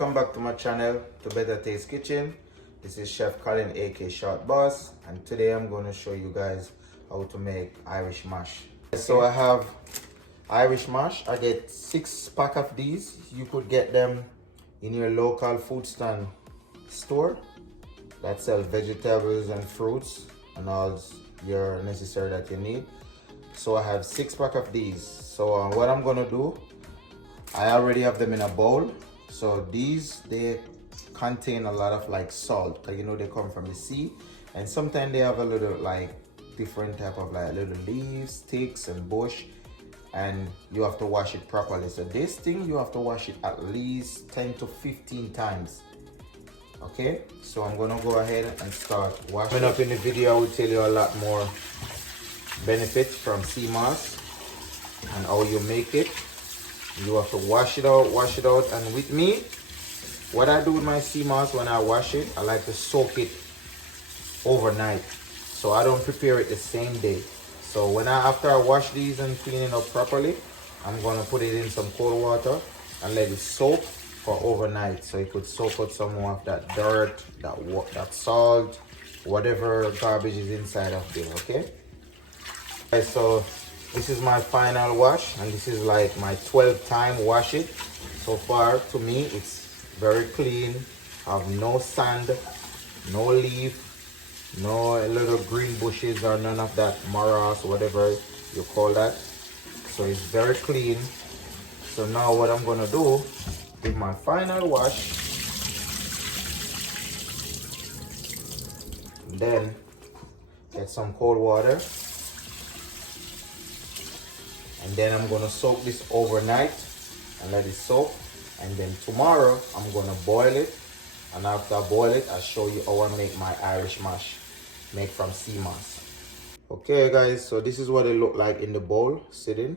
welcome back to my channel, to Better Taste Kitchen. This is Chef Colin, aka Short Boss, and today I'm going to show you guys how to make Irish mash. So I have Irish mash. I get 6 pack of these. You could get them in your local food stand store that sells vegetables and fruits and all your necessary that you need. So I have 6 pack of these. So what I'm gonna do, I already have them in a bowl. So these, they contain a lot of like salt, because you know they come from the sea, and sometimes they have a little like different type of like little leaves, sticks and bush, and you have to wash it properly. So this thing, you have to wash it at least 10 to 15 times. Okay, so I'm gonna go ahead and start washing. Coming up in the video, I will tell you a lot more benefits from sea moss and how you make it. You have to wash it out, and with me, what I do with my sea moss when I wash it, I like to soak it overnight, so I don't prepare it the same day. So after I wash these and clean it up properly, I'm gonna put it in some cold water and let it soak for overnight, so it could soak out some more of that dirt, that salt, whatever garbage is inside of there. Okay, so this is my final wash, and this is like my 12th time wash it. So far, to me, it's very clean. Have no sand, no leaf, no little green bushes or none of that morass, whatever you call that. So it's very clean. So now what I'm gonna do with my final wash, then get some cold water, and then I'm gonna soak this overnight and let it soak, and then tomorrow I'm gonna boil it, and after I boil it, I'll show you how I make my Irish mash made from sea moss. Okay guys, so this is what it look like in the bowl sitting.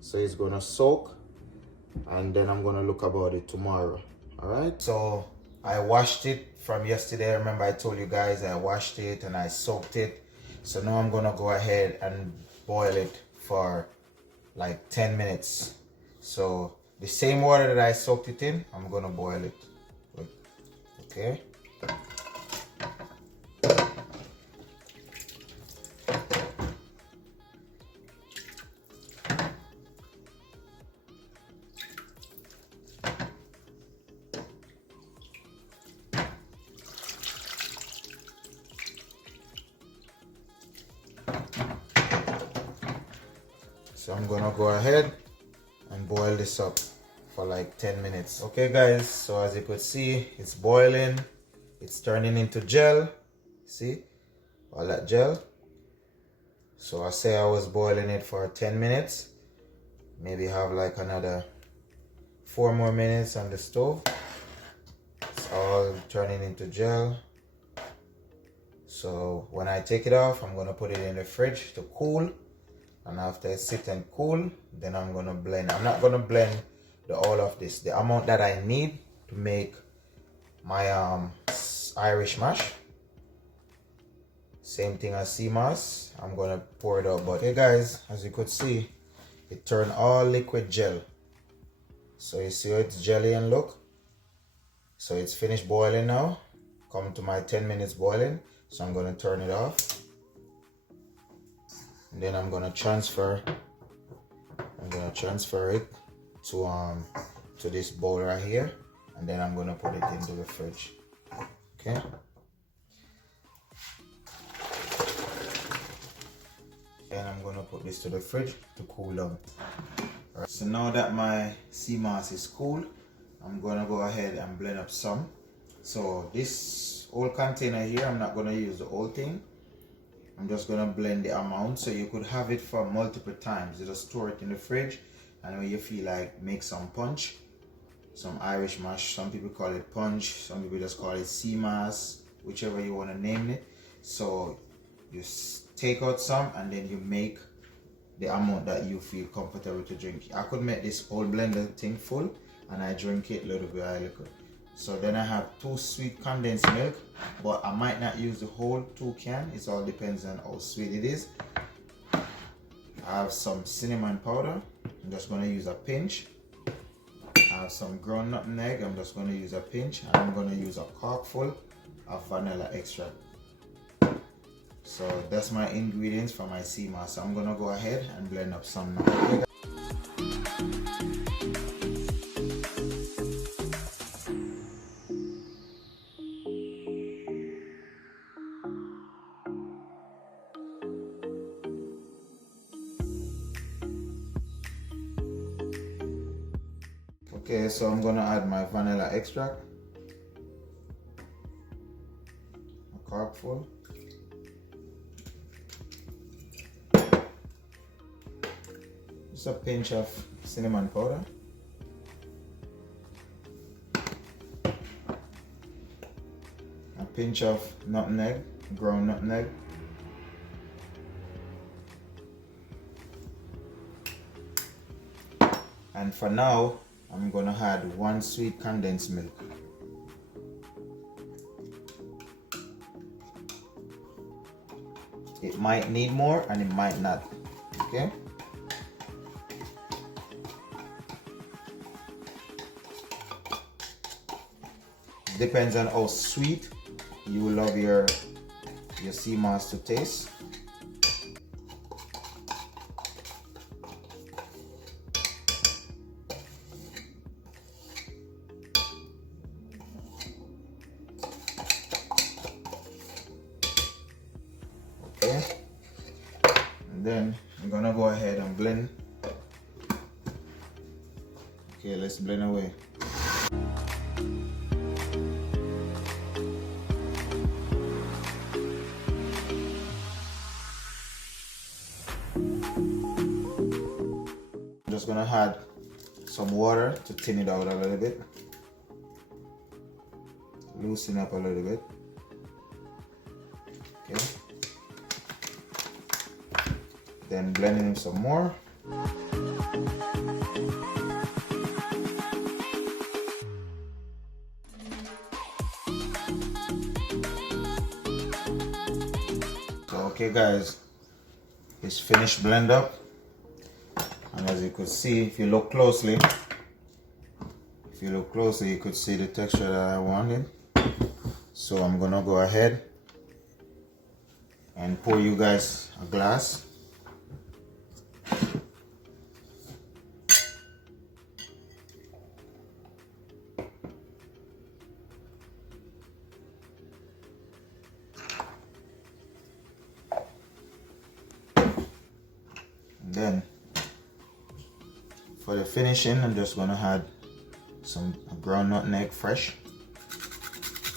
So it's gonna soak, and then I'm gonna look about it tomorrow. All right, so I washed it from yesterday. Remember I told you guys I washed it and I soaked it. So now I'm gonna go ahead and boil it for like 10 minutes. So the same water that I soaked it in, I'm gonna boil it with. Okay, so I'm gonna go ahead and boil this up for like 10 minutes. Okay guys, so as you could see, it's boiling, it's turning into gel. See all that gel? So I say I was boiling it for 10 minutes, maybe have like another 4 more minutes on the stove. It's all turning into gel. So when I take it off, I'm gonna put it in the fridge to cool. And after it sit and cool, then I'm gonna blend. I'm not gonna blend all of this. The amount that I need to make my Irish mash, same thing as sea moss, I'm gonna pour it out. But hey guys, as you could see, it turned all liquid gel. So you see how it's jelly and look. So it's finished boiling now. Come to my 10 minutes boiling. So I'm gonna turn it off. And then I'm gonna transfer it to this bowl right here, and then I'm gonna put it into the fridge. Okay, and I'm gonna put this to the fridge to cool down. All right, so now that my sea moss is cool, I'm gonna go ahead and blend up some. So this whole container here, I'm not gonna use the whole thing. I'm just gonna blend the amount, so you could have it for multiple times. You just store it in the fridge, and when you feel like make some punch, some Irish mash. Some people call it punch, some people just call it sea moss, whichever you want to name it. So you take out some, and then you make the amount that you feel comfortable to drink. I could make this whole blender thing full, and I drink it little by little. So then I have 2 sweet condensed milk, but I might not use the whole 2 can. It all depends on how sweet it is. I have some cinnamon powder. I'm just gonna use a pinch. I have some ground nutmeg. I'm just going to use a pinch, and I'm going to use a corkful of vanilla extract. So that's my ingredients for my sea moss. So I'm going to go ahead and blend up some now. Okay, so I'm gonna add my vanilla extract, a corkful, just a pinch of cinnamon powder, a pinch of nutmeg, ground nutmeg, and for now I'm gonna add 1 sweet condensed milk. It might need more and it might not. Okay. Depends on how sweet you love your sea moss to taste. And then I'm gonna go ahead and blend. Okay, let's blend away. I'm just gonna add some water to thin it out a little bit, loosen up a little bit. Okay. Then blending in some more. So okay guys, it's finished blend up, and as you could see, if you look closely, you could see the texture that I wanted. So I'm gonna go ahead and pour you guys a glass. Then for the finishing, I'm just gonna add some ground nutmeg fresh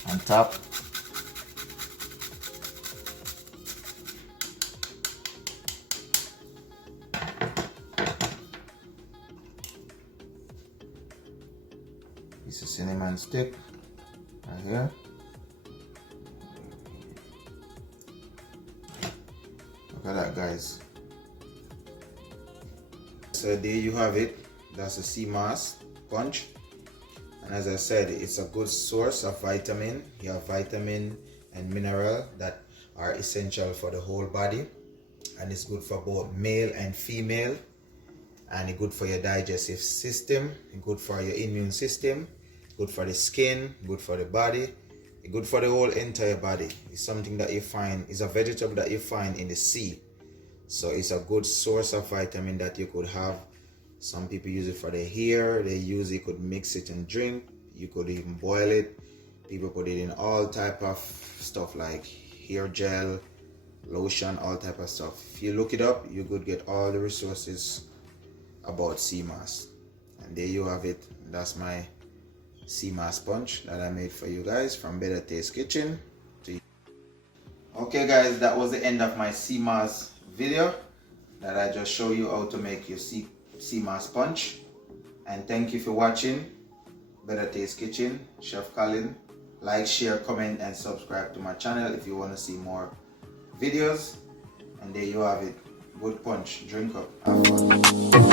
on top. Piece of cinnamon stick right here. Look at that, guys. So there you have it. That's a sea moss punch, and as I said, it's a good source of vitamin. You have vitamin and mineral that are essential for the whole body, and it's good for both male and female, and it's good for your digestive system, good for your immune system, good for the skin, good for the body, good for the whole entire body. It's something that you find, is a vegetable that you find in the sea. So it's a good source of vitamin that you could have. Some people use it for their hair. They use it, could mix it and drink. You could even boil it. People put it in all type of stuff like hair gel, lotion, all type of stuff. If you look it up, you could get all the resources about sea moss. And there you have it. That's my sea moss punch that I made for you guys from Better Taste Kitchen. Okay guys, that was the end of my sea moss video that I just show you how to make your sea moss punch. And thank you for watching Better Taste Kitchen, Chef Colin. Like, share, comment, and subscribe to my channel if you want to see more videos. And there you have it. Good punch. Drink up. Have fun.